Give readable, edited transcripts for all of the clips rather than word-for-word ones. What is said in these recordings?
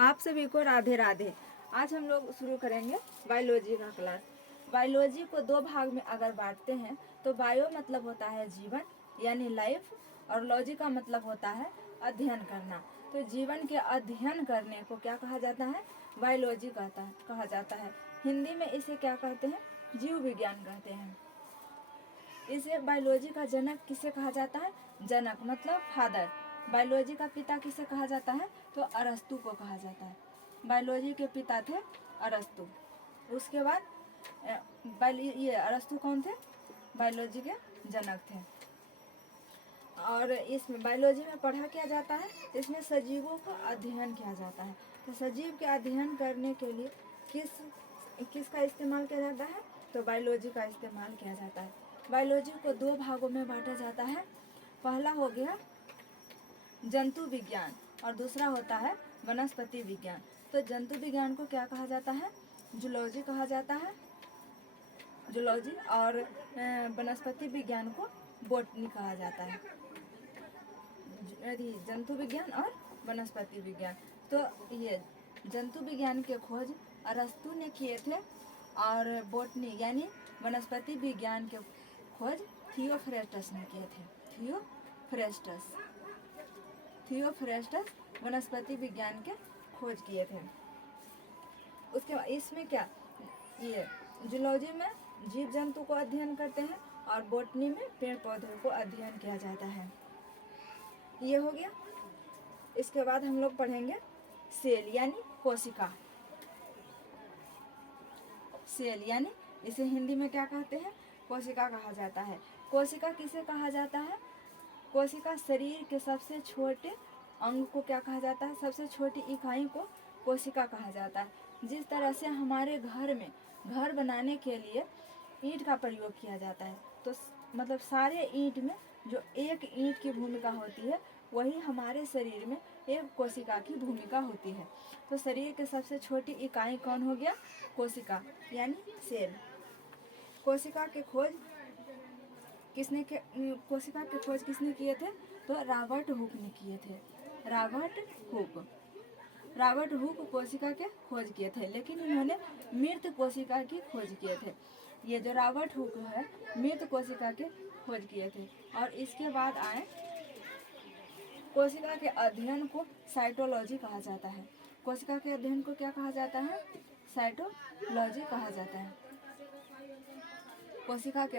आप सभी को राधे राधे। आज हम लोग शुरू करेंगे बायोलॉजी का क्लास। बायोलॉजी को दो भाग में अगर बांटते हैं तो बायो मतलब होता है जीवन यानी लाइफ, और लॉजी का मतलब होता है अध्ययन करना। तो जीवन के अध्ययन करने को क्या कहा जाता है? बायोलॉजी कहा जाता है। हिंदी में इसे क्या कहते हैं? जीव विज्ञान कहते हैं। इसे बायोलॉजी का जनक किसे कहा जाता है? जनक मतलब फादर। बायोलॉजी का पिता किसे कहा जाता है? तो अरस्तु को कहा जाता है। बायोलॉजी के पिता थे अरस्तु। उसके बाद ये अरस्तु कौन थे? बायोलॉजी के जनक थे। और इसमें बायोलॉजी में पढ़ा क्या जाता है? इसमें सजीवों का अध्ययन किया जाता है। तो सजीव के अध्ययन करने के लिए किसका इस्तेमाल किया जाता है? तो बायोलॉजी का इस्तेमाल किया जाता है। बायोलॉजी को दो भागों में बांटा जाता है। पहला हो गया जंतु विज्ञान और दूसरा होता है वनस्पति विज्ञान। तो जंतु विज्ञान को क्या कहा जाता है? जूलॉजी कहा जाता है, जूलॉजी। और वनस्पति विज्ञान को बॉटनी कहा जाता है। जंतु विज्ञान और वनस्पति विज्ञान। तो ये जंतु विज्ञान के खोज अरस्तु ने किए थे और बॉटनी यानी वनस्पति विज्ञान के खोज थियोफ्रेस्टस ने किए थे। थियोफ्रेस्टस वनस्पति विज्ञान के खोज किए थे। उसके बाद इसमें क्या, ये जूलॉजी में जीव जंतु को अध्ययन करते हैं और बॉटनी में पेड़ पौधों को अध्ययन किया जाता है। ये हो गया। इसके बाद हम लोग पढ़ेंगे सेल यानी कोशिका। सेल यानी इसे हिंदी में क्या कहते हैं? कोशिका कहा जाता है। कोशिका किसे कहा जाता है? कोशिका शरीर के सबसे छोटे अंग को क्या कहा जाता है? सबसे छोटी इकाई को कोशिका कहा जाता है। जिस तरह से हमारे घर में घर बनाने के लिए ईंट का प्रयोग किया जाता है, तो मतलब सारे ईंट में जो एक ईंट की भूमिका होती है वही हमारे शरीर में एक कोशिका की भूमिका होती है। तो शरीर के सबसे छोटी इकाई कौन हो गया? कोशिका यानी सेल। कोशिका के खोज किसने किए थे? तो रॉबर्ट हुक ने किए थे। रॉबर्ट हुक कोशिका के खोज किए थे, लेकिन इन्होंने मृत कोशिका की खोज किए थे। ये जो रॉबर्ट हुक है मृत कोशिका के खोज किए थे। और इसके बाद आए कोशिका के अध्ययन को साइटोलॉजी कहा जाता है। कोशिका के अध्ययन को क्या कहा जाता है? साइटोलॉजी कहा जाता है। कोशिका के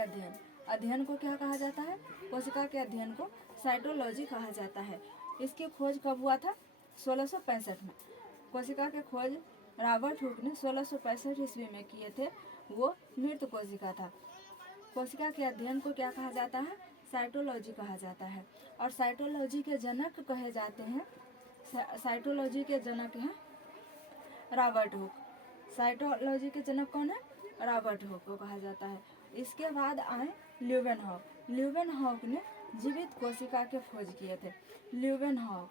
अध्ययन को क्या कहा जाता है? कोशिका के अध्ययन को साइटोलॉजी कहा जाता है। इसकी खोज कब हुआ था? 1665 में। कोशिका के खोज रॉबर्ट हुक ने 1665 ईस्वी में किए थे। वो मृत कोशिका था। कोशिका के अध्ययन को क्या कहा जाता है? साइटोलॉजी कहा जाता है। और साइटोलॉजी के जनक कहे जाते हैं, साइटोलॉजी के जनक हैं रॉबर्ट हुक। साइटोलॉजी के जनक कौन है? रॉबर्ट हुक को कहा जाता है। इसके बाद आए ल्यूवेनहॉक ने जीवित कोशिका के खोज किए थे। ल्यूवेनहॉक।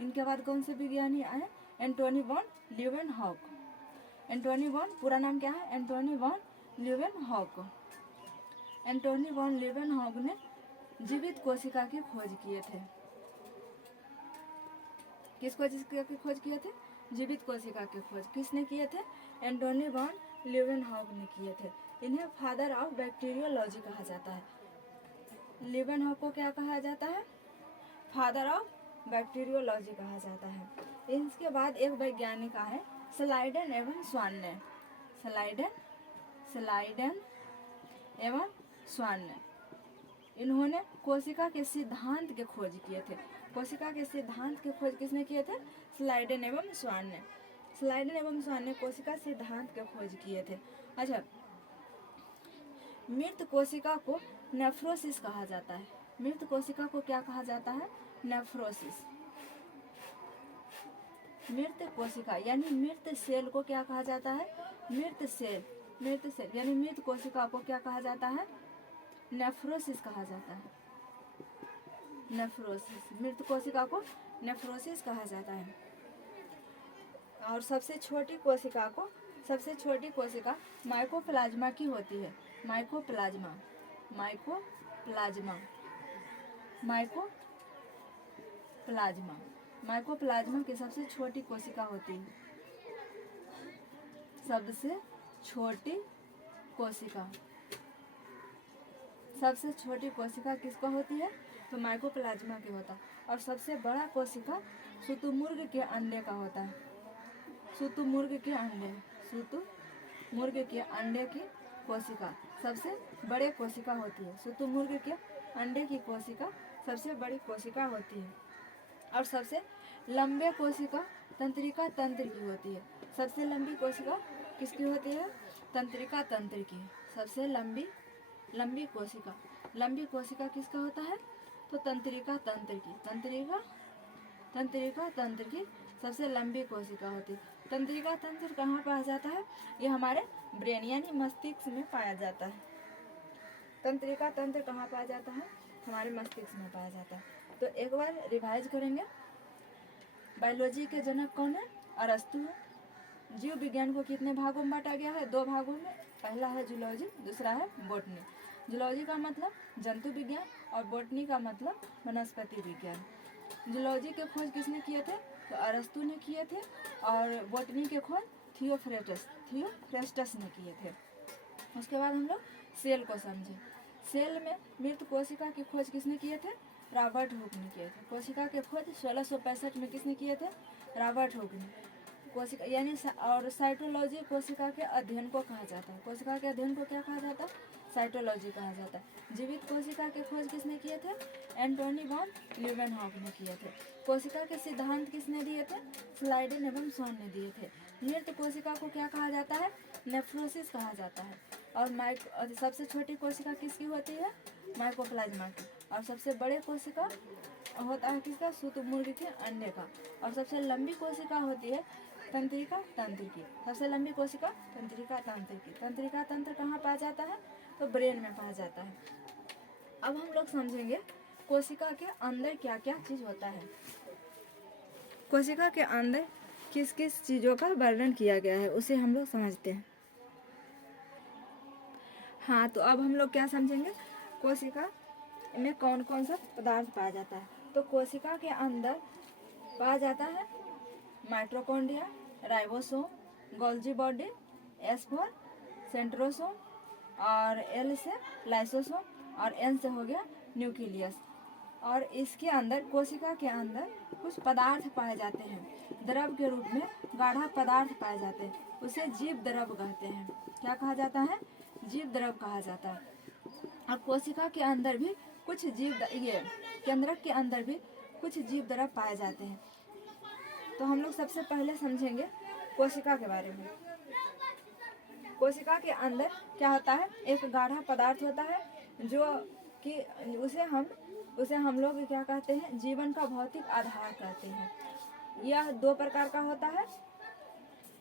इनके बाद कौन से विज्ञानी आए? Antony von Leeuwenhoek. Antony von पूरा नाम क्या है? Antony von Leeuwenhoek. Antony von Leeuwenhoek ने जीवित कोशिका की खोज किए थे। किस कोशिका की खोज किए थे? जीवित कोशिका की खोज किसने किए थे? एंटोनी वॉन ल्यूवेनहॉक ने किए थे। इन्हें फादर ऑफ बैक्टीरियोलॉजी कहा जाता है। ल्यूवेनहॉक को क्या कहा जाता है? फादर ऑफ बैक्टीरियोलॉजी कहा जाता है। इसके बाद एक वैज्ञानिक आए स्लाइडन एवं स्वान ने। स्लाइडन एवं स्वान ने इन्होंने कोशिका के सिद्धांत के खोज किए थे। कोशिका के सिद्धांत के खोज किसने किए थे? स्लाइडन एवं स्वान ने। स्लाइडन एवं स्वान ने कोशिका सिद्धांत के खोज किए थे। अच्छा, मृत कोशिका को नेफ्रोसिस कहा जाता है। मृत कोशिका को क्या कहा जाता है? नेफ्रोसिस। मृत कोशिका यानी मृत सेल को क्या कहा जाता है? मृत सेल यानी मृत कोशिका को क्या कहा जाता है? नेफ्रोसिस कहा जाता है। नेफ्रोसिस, मृत कोशिका को नेफ्रोसिस कहा जाता है। और सबसे छोटी कोशिका माइकोप्लाज्मा की होती है। माइकोप्लाज्मा माइकोप्लाज्मा की सबसे छोटी कोशिका होती है। सबसे छोटी कोशिका, सबसे छोटी कोशिका किसको होती है? तो माइकोप्लाज्मा की होता है। और सबसे बड़ा कोशिका शुतुरमुर्ग के अंडे का होता है। शुतुरमुर्ग के अंडे, शुतुरमुर्ग के अंडे की कोशिका सबसे बड़े कोशिका होती है। शुतुरमुर्ग के अंडे की कोशिका सबसे बड़ी कोशिका होती है। और सबसे लंबे कोशिका तंत्रिका तंत्र की होती है। सबसे लंबी कोशिका किसकी होती है? तंत्रिका तंत्र की। सबसे लंबी कोशिका, लंबी कोशिका किसका होता है? तो तंत्रिका तंत्र की। तंत्रिका तंत्र की सबसे लंबी कोशिका होती है। तंत्रिका तंत्र कहाँ पाया जाता है? ये हमारे ब्रेन यानी मस्तिष्क में पाया जाता है। तंत्रिका तंत्र कहाँ पाया जाता है? हमारे मस्तिष्क में पाया जाता है। तो एक बार रिवाइज करेंगे। बायोलॉजी के जनक कौन है? अरस्तु है। जीव विज्ञान को कितने भागों में बांटा गया है? 2 भागों में। पहला है जूलॉजी, दूसरा है बॉटनी। जूलॉजी का मतलब जंतु विज्ञान और बॉटनी का मतलब वनस्पति विज्ञान। जूलॉजी के खोज किसने किए थे? तो अरस्तु ने किए थे। और बॉटनी के खोज थियोफ्रेस्टस ने किए थे। उसके बाद हम लोग सेल को समझे। सेल में मृत कोशिका की खोज किसने किए थे? रॉबर्ट हुक ने किए थे। कोशिका के खोज 1665 में किसने किए थे? रॉबर्ट हुक ने। कोशिका यानी और साइटोलॉजी कोशिका के अध्ययन को कहा जाता है। कोशिका के अध्ययन को क्या कहा जाता है? साइटोलॉजी कहा जाता है। जीवित कोशिका के खोज किसने किए थे? एंटोनी वॉन ल्यूवेनहॉफ ने किए थे। कोशिका के सिद्धांत किसने दिए थे? स्लाइडेन एवं सॉन ने दिए थे। मृत कोशिका को क्या कहा जाता है? नेफ्रोसिस कहा जाता है। और सबसे छोटी कोशिका किसकी होती है? माइकोप्लाज्मा की। और सबसे बड़े कोशिका होता है किसका? शुतुरमुर्ग के अंडे का। और सबसे लंबी कोशिका होती है तंत्रिका तंत्र की। सबसे लंबी कोशिका तंत्रिका तंत्र की। तंत्रिका तंत्र कहाँ पाया जाता है? तो ब्रेन में पाया जाता है। अब हम लोग समझेंगे कोशिका के अंदर क्या क्या चीज होता है। कोशिका के अंदर किस किस चीजों का वर्णन किया गया है उसे हम लोग समझते हैं। हाँ, तो अब हम लोग क्या समझेंगे? कोशिका में कौन कौन सा पदार्थ पाया जाता है। तो कोशिका के अंदर पाया जाता है mitochondria, ribosome, Golgi body, S for centrosome, और एल से लाइसोसोम, और एन से हो गया न्यूक्लियस। और इसके अंदर कोशिका के अंदर कुछ पदार्थ पाए जाते हैं द्रव के रूप में। गाढ़ा पदार्थ पाए जाते हैं, उसे जीव द्रव कहते हैं। क्या कहा जाता है? जीव द्रव कहा जाता है। और कोशिका के अंदर भी कुछ केंद्रक के अंदर भी कुछ जीव द्रव पाए जाते हैं। तो हम लोग सबसे पहले समझेंगे कोशिका के बारे में। कोशिका के अंदर क्या होता है? एक गाढ़ा पदार्थ होता है जो कि उसे हम लोग क्या कहते हैं? जीवन का भौतिक आधार कहते हैं। यह 2 प्रकार का होता है।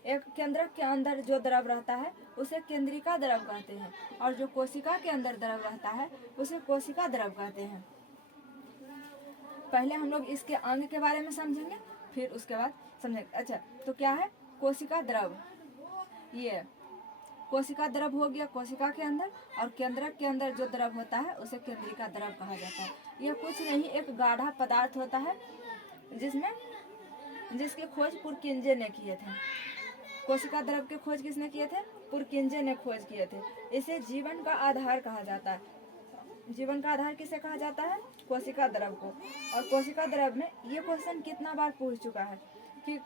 एक केंद्रक के अंदर जो द्रव रहता है उसे केंद्रिका द्रव कहते हैं, और जो कोशिका के अंदर द्रव रहता है उसे कोशिका द्रव कहते हैं। पहले हम लोग इसके अंग के बारे में समझेंगे, फिर उसके बाद समझेंगे। अच्छा, तो क्या है कोशिका द्रव? ये कोशिका द्रव हो गया कोशिका के अंदर, और केंद्रक के अंदर जो द्रव होता है उसे केंद्रिका द्रव कहा जाता है। यह कुछ नहीं, एक गाढ़ा पदार्थ होता है जिसकी खोज पुरकिंजे ने किए थे। कोशिका द्रव के खोज किसने किए थे? पुरकिंजे ने खोज किए थे। इसे जीवन का आधार कहा जाता है। जीवन का आधार किसे कहा जाता है? कोशिका द्रव को। और कोशिका द्रव में ये क्वेश्चन कितना बार पूछ चुका है कि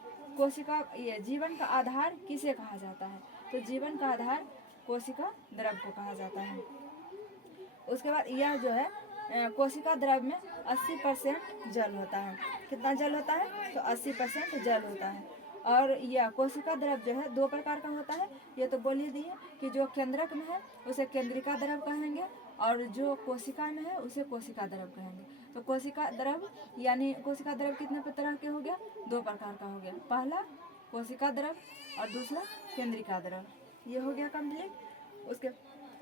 जीवन का आधार किसे कहा जाता है? तो जीवन का आधार कोशिका द्रव को कहा जाता है। उसके बाद यह जो है कोशिका द्रव में 80% जल होता है। कितना जल होता है? तो 80% जल होता है। और यह कोशिका द्रव जो है 2 प्रकार का होता है। ये तो बोल ही दिए कि जो केंद्रक में है उसे केंद्रिका द्रव कहेंगे, और जो कोशिका में है उसे कोशिका द्रव कहेंगे। तो कोशिका द्रव यानी कोशिका द्रव कितने तरह के हो गया? 2 प्रकार का हो गया। पहला कोशिका द्रव और दूसरा केंद्रिका द्रव। ये हो गया कंप्लीट। उसके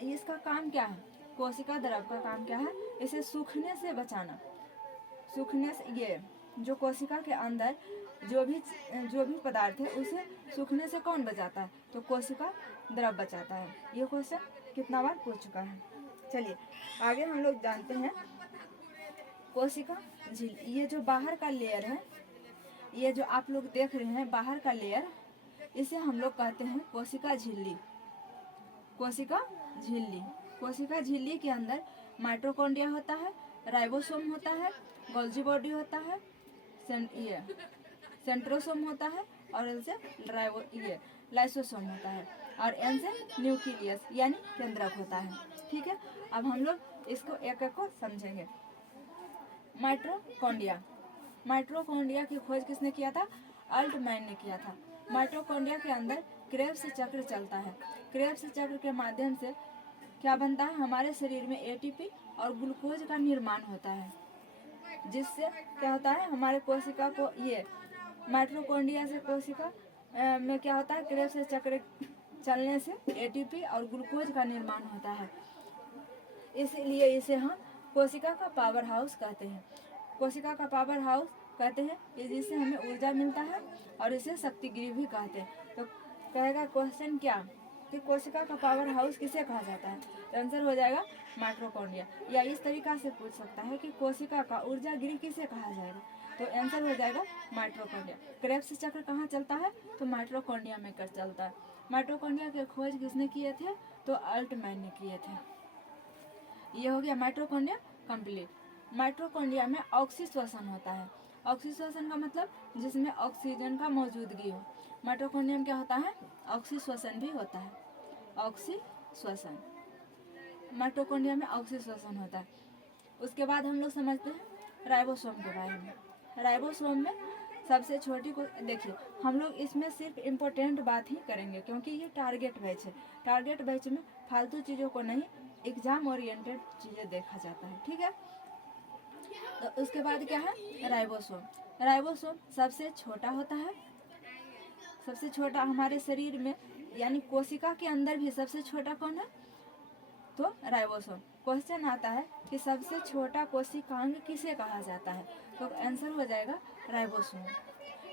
इसका काम क्या है? कोशिका द्रव का काम क्या है? इसे सूखने से बचाना। सूखने से, ये जो कोशिका के अंदर जो भी पदार्थ है उसे सूखने से कौन बचाता है? तो कोशिका द्रव बचाता है। ये क्वेश्चन कितना बार पूछ चुका है। चलिए आगे हम लोग जानते हैं कोशिका झिल्ली। ये जो बाहर का लेयर है, ये जो आप लोग देख रहे हैं बाहर का लेयर, इसे हम लोग कहते हैं कोशिका झिल्ली। कोशिका झिल्ली, कोशिका झिल्ली के अंदर माइटोकॉन्ड्रिया होता है, राइबोसोम होता है, गोल्जी बॉडी होता है, सेंट्रोसोम होता है, और एल से लाइसोसोम होता है, और एन से न्यूक्लियस यानी केंद्रक होता है। ठीक है, अब हम लोग इसको एक एक को समझेंगे। माइटोकॉन्ड्रिया, माइटोकॉन्ड्रिया की खोज किसने किया था? अल्टमैन ने किया था। माइटोकॉन्ड्रिया के अंदर क्रेब्स चक्र चलता है। क्रेब्स चक्र के माध्यम से क्या बनता है? हमारे शरीर में एटीपी और ग्लूकोज का निर्माण होता है, जिससे क्या होता है? हमारे कोशिका को ये माइटोकॉन्ड्रिया से कोशिका में क्या होता है? क्रेब्स चक्र चलने से एटीपी और ग्लूकोज का निर्माण होता है। इसीलिए इसे हम कोशिका का पावर हाउस कहते हैं। कोशिका का पावर हाउस कहते हैं कि जिससे हमें ऊर्जा मिलता है, और इसे शक्तिगृह भी कहते हैं। तो कहेगा क्वेश्चन क्या कि कोशिका का पावर हाउस किसे कहा जाता है? तो आंसर हो जाएगा माइटोकॉन्ड्रिया। या इस तरीका से पूछ सकता है कि कोशिका का ऊर्जा गृह किसे कहा जाएगा? तो आंसर हो जाएगा माइटोकॉन्ड्रिया। क्रेब्स चक्र कहाँ चलता है? तो माइटोकॉन्ड्रिया में कर चलता है। माइटोकॉन्ड्रिया के खोज किसने किए थे? तो अल्टमैन ने किए थे। ये हो गया माइटोकॉन्ड्रिया कंप्लीट। माइटोकॉन्ड्रिया में ऑक्सीश्वसन होता है। ऑक्सीश्वसन का मतलब जिसमें ऑक्सीजन का मौजूदगी हो। माइटोकॉन्ड्रिया में क्या होता है? ऑक्सीश्वसन भी होता है। ऑक्सीश्वसन, माइटोकॉन्ड्रिया में ऑक्सीश्वसन होता है। उसके बाद हम लोग समझते हैं राइबोसोम के बारे में। राइबोसोम में सबसे छोटी को देखिए, हम लोग इसमें सिर्फ इम्पोर्टेंट बात ही करेंगे, क्योंकि ये टारगेट बैच है। टारगेट बैच में फालतू चीज़ों को नहीं, एग्जाम ओरिएंटेड चीज़ें देखा जाता है। ठीक है, तो उसके बाद क्या है? राइबोसोम। राइबोसोम सबसे छोटा होता है। सबसे छोटा हमारे शरीर में, यानी कोशिका के अंदर भी सबसे छोटा कौन है? तो राइबोसोम। क्वेश्चन आता है कि सबसे छोटा कोशिकांग किसे कहा जाता है? तो आंसर हो जाएगा राइबोसोम।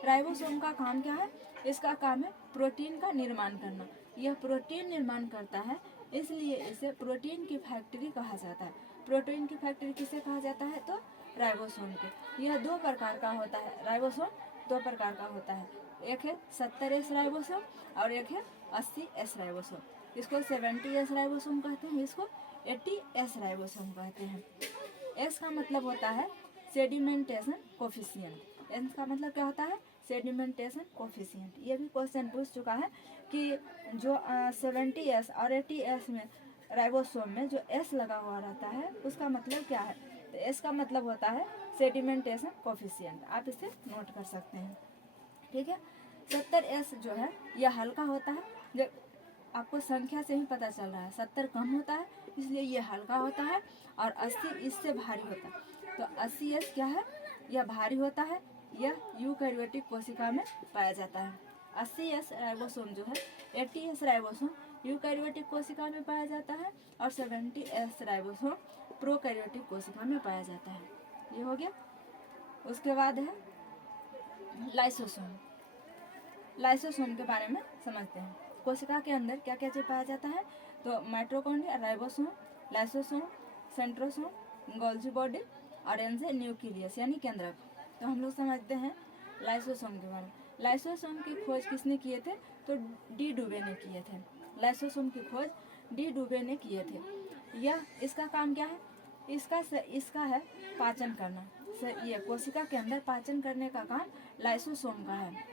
राइबोसोम का काम क्या है? इसका काम है प्रोटीन का निर्माण करना। यह प्रोटीन निर्माण करता है, इसलिए इसे प्रोटीन की फैक्ट्री कहा जाता है। प्रोटीन की फैक्ट्री किसे कहा जाता है? तो राइबोसोम के। यह दो प्रकार का होता है। राइबोसोम दो प्रकार का होता है, एक है 70S राइबोसोम और एक है 80S राइबोसोम। इसको 70S राइबोसोम कहते हैं, इसको 80S राइबोसोम कहते हैं। एस का मतलब होता है सेडिमेंटेशन कोफिशिएंट। एस का मतलब क्या होता है? Sedimentation coefficient. ये भी क्वेश्चन पूछ चुका है कि जो 70S और 80S में राइबोसोम में जो एस लगा हुआ रहता है उसका मतलब क्या है? तो एस का मतलब होता है सेडिमेंटेशन कोफिशिएंट। आप इसे नोट कर सकते हैं। ठीक है, 70S जो है यह हल्का होता है। जब आपको संख्या से ही पता चल रहा है, 70 कम होता है इसलिए ये हल्का होता है, और 80 इससे भारी होता है। तो 80S क्या है? यह भारी होता है। यह यूकैरियोटिक कोशिका में पाया जाता है। 80S राइबोसोम जो है, 80S राइबोसोम यूकैरियोटिक कोशिका में पाया जाता है, और 70S राइबोसोम प्रोकैरियोटिक कोशिका में पाया जाता है। ये हो गया। उसके बाद है लाइसोसोम। लाइसोसोम के बारे में समझते हैं। कोशिका के अंदर क्या क्या चीज पाया जाता है? तो mitochondria, ribosome, lysosome, centrosome, Golgi body, और एन से न्यूक्लियस यानी केंद्रक। तो हम लोग समझते हैं लाइसोसोम के बारे में। लाइसोसोम की खोज किसने किए थे? तो डी डुबे ने किए थे। लाइसोसोम की खोज डी डुबे ने किए थे। यह इसका काम क्या है? इसका है पाचन करना। ये कोशिका के अंदर पाचन करने का काम लाइसोसोम का है।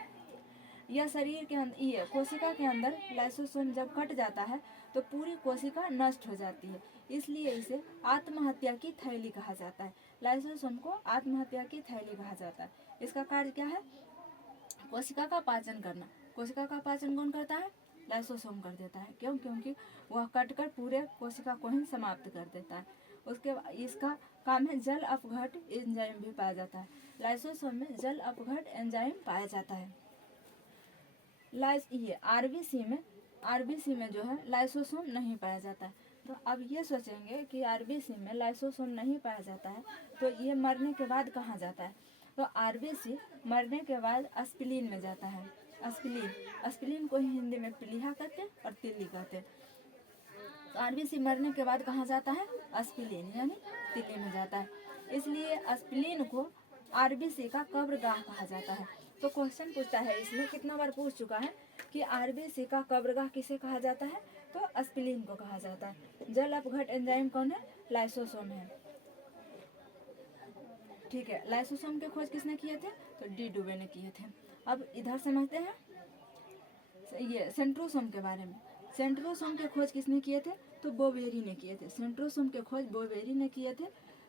यह शरीर के अंदर, ये कोशिका के अंदर लाइसोसोम जब कट जाता है तो पूरी कोशिका नष्ट हो जाती है, इसलिए इसे आत्महत्या की थैली कहा जाता है। लाइसोसोम को आत्महत्या की थैली कहा जाता है। इसका कार्य क्या है? कोशिका का पाचन करना। कोशिका का पाचन कौन करता है? लाइसोसोम कर देता है। क्यों? क्योंकि वह कटकर पूरे कोशिका को ही समाप्त कर देता है। उसके इसका काम है जल अपघट एंजाइम भी पाया जाता है। लाइसोसोम में जल अपघट एंजाइम पाया जाता है। ये आरबीसी में जो है लाइसोसोम नहीं पाया जाता है। तो अब ये सोचेंगे कि आरबीसी में लाइसोसोम नहीं पाया जाता है तो ये मरने के बाद कहाँ जाता है? तो आरबीसी मरने के बाद स्प्लीन में जाता है। स्प्लीन को ही हिंदी में प्लीहा कहते हैं और तिल्ली कहते हैं। तो आरबीसी मरने के बाद कहाँ जाता है? स्प्लीन यानी तिल्ली में जाता है। इसलिए स्प्लीन को आरबीसी का कब्रगाह कहा जाता है। तो क्वेश्चन पूछता है इसमें, कितना बार पूछ चुका है कि आरबीसी का कब्रगाह किसे कहा जाता है, तो स्प्लीन को कहा जाता है। जल अपघट एंजाइम कौन है, लाइसोसोम है। ठीक है, लाइसोसोम के खोज किसने किए थे, तो डी डुबे ने किए थे। अब इधर समझते हैं ये सेंट्रोसोम के बारे में। सेंट्रोसोम के खोज किसने किए थे, तो बोवेरी ने किए थे। सेंट्रोसोम के खोज बोवेरी ने किए थे।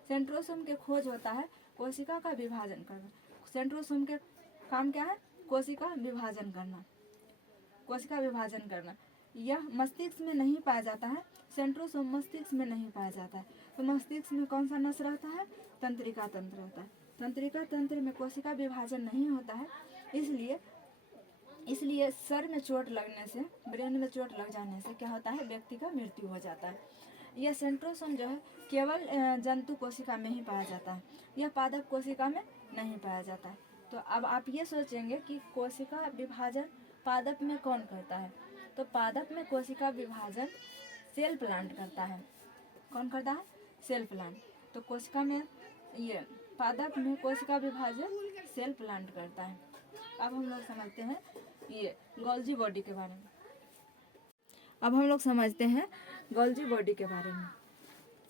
सेंट्रोसोम के खोज होता है कोशिका का विभाजन करना। सेंट्रोसोम के काम क्या है, कोशिका विभाजन करना, कोशिका विभाजन करना। यह मस्तिष्क में नहीं पाया जाता है, सेंट्रोसोम मस्तिष्क में नहीं पाया जाता है। तो मस्तिष्क में कौन सा नस रहता है, तंत्रिका तंत्र रहता है। तंत्रिका तंत्र में कोशिका विभाजन नहीं होता है, इसलिए सर में चोट लगने से, ब्रेन में चोट लग जाने से क्या होता है, व्यक्ति का मृत्यु हो जाता है। यह सेंट्रोसोम जो है केवल जंतु कोशिका में ही पाया जाता है, यह पादप कोशिका में नहीं पाया जाता है। तो अब आप ये सोचेंगे कि कोशिका विभाजन पादप में कौन करता है, तो पादप में कोशिका विभाजन सेल प्लांट करता है। कौन करता है, सेल प्लांट। तो कोशिका में ये पादप में कोशिका विभाजन सेल प्लांट करता है। अब हम लोग समझते हैं ये गोल्जी बॉडी के बारे में। अब हम लोग समझते हैं गोल्जी बॉडी के बारे में।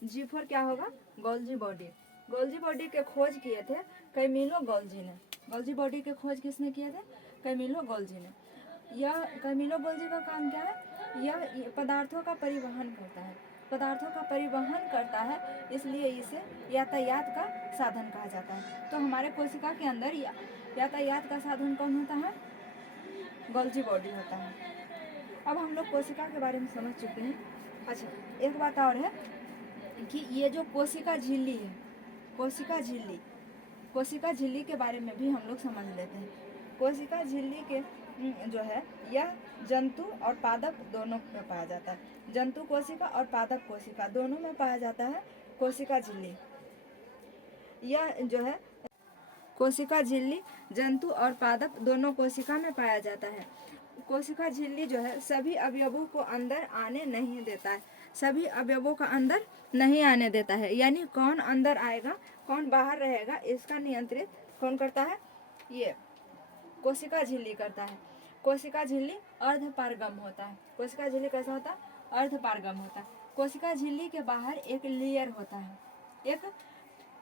जी फॉर क्या होगा, गोल्जी बॉडी। गोल्जी बॉडी के खोज किए थे कैमिलो गोल्जी ने। गोल्जी बॉडी के खोज किसने किए थे, कैमिलो गोल्जी ने। यह कैमिलो गोल्जी का काम क्या है, यह पदार्थों का परिवहन करता है, पदार्थों का परिवहन करता है, इसलिए इसे यातायात का साधन कहा जाता है। तो हमारे कोशिका के अंदर यातायात का साधन कौन होता है, गोल्जी बॉडी होता है। अब हम लोग कोशिका के बारे में समझ चुके हैं। अच्छा, एक बात और है कि ये जो कोशिका झिल्ली है, कोशिका झिल्ली के बारे में भी हम लोग समझ लेते हैं। कोशिका झिल्ली के जो है यह जंतु और पादप दोनों में पाया जाता है। जंतु कोशिका और पादप कोशिका दोनों में पाया जाता है कोशिका झिल्ली। यह जो है कोशिका झिल्ली जंतु और पादप दोनों कोशिका में पाया जाता है। कोशिका झिल्ली जो है सभी अवयवों को अंदर आने नहीं देता है, सभी अवयवों का अंदर नहीं आने देता है। यानी कौन अंदर आएगा कौन बाहर रहेगा इसका नियंत्रित कौन करता है, ये कोशिका झिल्ली करता है। कोशिका झिल्ली अर्धपारगम होता है। कोशिका झिल्ली कैसा होता है, अर्धपारगम होता है। कोशिका झिल्ली के बाहर एक लेयर होता है, एक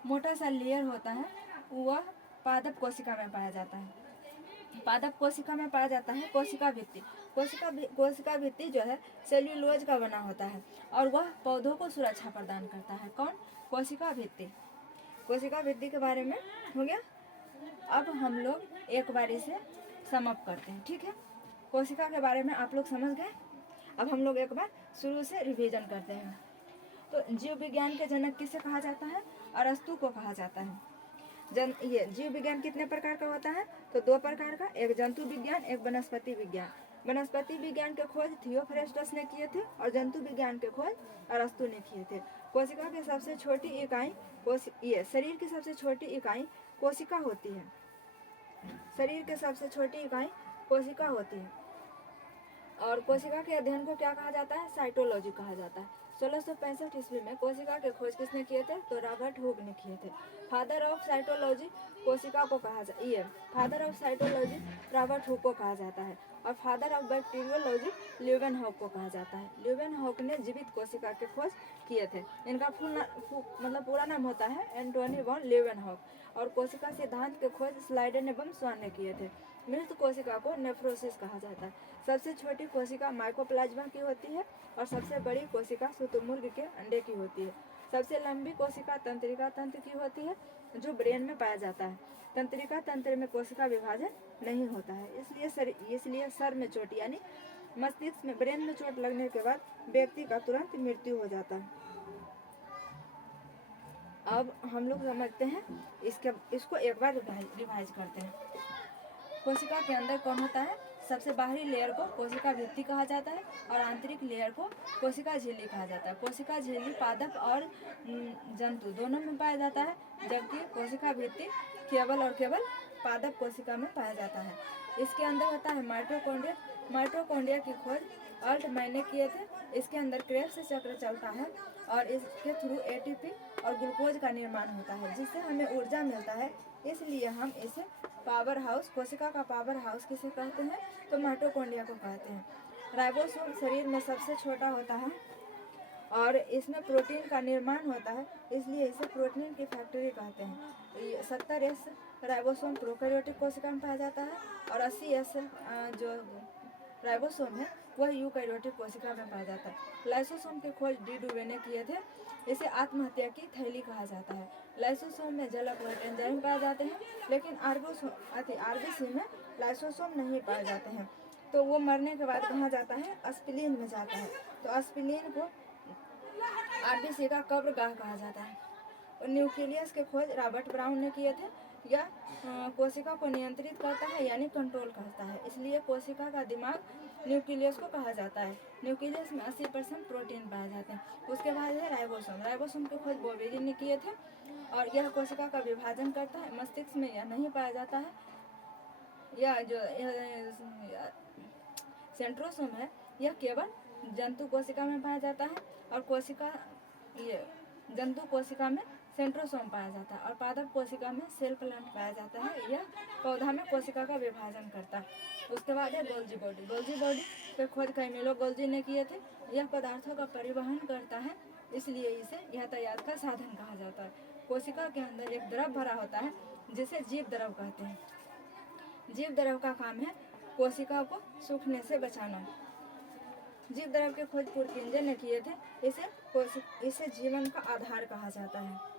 मोटा सा लेयर होता है, वह पादप कोशिका में पाया जाता है। पादप कोशिका में पाया जाता है कोशिका भित्ति। कोशिका भित्ति जो है सेल्यूलोज का बना होता है और वह पौधों को सुरक्षा प्रदान करता है। कौन, कोशिका भित्ति। कोशिका भित्ति के बारे में हो गया। अब हम लोग एक बार इसे समअप करते हैं, ठीक है। कोशिका के बारे में आप लोग समझ गए। अब हम लोग एक बार शुरू से रिवीजन करते हैं। तो जीव विज्ञान के जनक किसे कहा जाता है, अरस्तु को कहा जाता है। ये जीव विज्ञान कितने प्रकार का होता है, तो 2 प्रकार का, एक जंतु विज्ञान, एक वनस्पति विज्ञान। वनस्पति विज्ञान के खोज थियोफ्रेस्टस ने किए थे और जंतु विज्ञान के खोज अरस्तु ने किए थे। कोशिका की सबसे छोटी इकाई शरीर की सबसे छोटी इकाई कोशिका होती है। शरीर की सबसे छोटी इकाई कोशिका होती है और कोशिका के अध्ययन को क्या कहा जाता है, साइटोलॉजी कहा जाता है। 1665 ईस्वी में कोशिका के खोज किसने किए थे, तो रॉबर्ट हुक ने किए थे। फादर ऑफ साइटोलॉजी कोशिका को कहा father of cytology Robert Hooke को कहा जाता है और फादर ऑफ बैक्टीरियोलॉजी ल्यूवेनहॉक को कहा जाता है। ल्यूवेनहॉक ने जीवित कोशिका के खोज किए थे। इनका पूरा नाम होता है एंटोनी वॉन ल्यूवेनहॉक और कोशिका सिद्धांत के खोज स्लाइडन एवं स्वान ने किए थे। मृत कोशिका को नेफ्रोसिस कहा जाता है। सबसे छोटी कोशिका माइकोप्लाज्मा की होती है और सबसे बड़ी कोशिका शुतुरमुर्ग के अंडे की होती है। सबसे लंबी कोशिका तंत्रिका तंत्र की होती है जो ब्रेन में पाया जाता है। तंत्रिका तंत्र में कोशिका विभाजन नहीं होता है, इसलिए सर में चोट यानी मस्तिष्क में ब्रेन में चोट लगने के बाद व्यक्ति का तुरंत मृत्यु हो जाता है। अब हम लोग समझते हैं इसको एक बार रिवाइज करते हैं। कोशिका के अंदर कौन होता है, सबसे बाहरी लेयर को कोशिका भित्ति कहा जाता है और आंतरिक लेयर को कोशिका झिल्ली कहा जाता है। कोशिका झिल्ली पादप और जंतु दोनों में पाया जाता है, जबकि कोशिका भित्ति केवल और केवल पादप कोशिका में पाया जाता है। इसके अंदर होता है माइटोकॉन्ड्रिया। माइटोकॉन्ड्रिया की खोज अल्टमैन ने किए थे। इसके अंदर क्रेब्स चक्र चलता है और इसके थ्रू एटीपी और ग्लूकोज का निर्माण होता है जिससे हमें ऊर्जा मिलता है। इसलिए हम इसे पावर हाउस, कोशिका का पावर हाउस किसे कहते हैं, तो माइटोकॉन्ड्रिया को कहते हैं। राइबोसोम शरीर में सबसे छोटा होता है और इसमें प्रोटीन का निर्माण होता है, इसलिए इसे प्रोटीन की फैक्ट्री कहते हैं। 70S राइबोसोम प्रोकैरियोटिक कोशिका में पाया जाता है और 80S जो राइबोसोम है वह यूकैरियोटिक कोशिका में पाया जाता है। लाइसोसोम की खोज डी डुवे ने किए थे। इसे आत्महत्या की थैली कहा जाता है। लाइसोसोम में जलापहट एंजाइम पाए जाते हैं, लेकिन आरबीसी में लाइसोसोम नहीं पाए जाते हैं। तो वो मरने के बाद कहाँ जाता है, अस्पिलीन में जाता है। तो अस्पिलीन को आरबीसी का कब्रगाह कहा जाता है। और न्यूक्लियस के खोज रॉबर्ट ब्राउन ने किए थे। यह कोशिका को नियंत्रित करता है यानी कंट्रोल करता है, इसलिए कोशिका का दिमाग न्यूक्लियस को कहा जाता है। न्यूक्लियस में 80% प्रोटीन पाए जाते हैं। उसके बाद है राइबोसोम। राइबोसोम के खोज बोवेरी ने किए थे और यह कोशिका का विभाजन करता है। मस्तिष्क में यह नहीं पाया जाता है। यह जो सेंट्रोसोम है यह केवल जंतु कोशिका में पाया जाता है और जंतु कोशिका में सेंट्रोसोम पाया जाता है और पादप कोशिका में सेल प्लांट पाया जाता है। यह पौधा में कोशिका का विभाजन करता है। उसके बाद है गोल्जी बॉडी। गोल्जी बॉडी के खोज कैमिलो गोल्जी ने किए थे। यह पदार्थों का परिवहन करता है, इसलिए इसे यातायात का साधन कहा जाता है। कोशिका के अंदर एक द्रव भरा होता है जिसे जीव द्रव कहते हैं। जीव द्रव का काम है कोशिका को सूखने से बचाना। जीव द्रव के खोज पुरकिंजे ने किए थे। इसे जीवन का आधार कहा जाता है।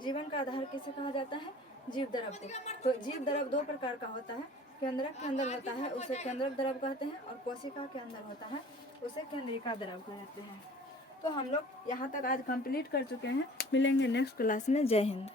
जीवन का आधार किसे कहा जाता है, जीव द्रव को। तो जीव द्रव दो प्रकार का होता है। केंद्रक के अंदर होता है उसे केंद्रक द्रव कहते हैं और कोशिका के अंदर होता है उसे केंद्रिका द्रव कहते हैं। तो हम लोग यहाँ तक आज कंप्लीट कर चुके हैं। मिलेंगे नेक्स्ट क्लास में। जय हिंद।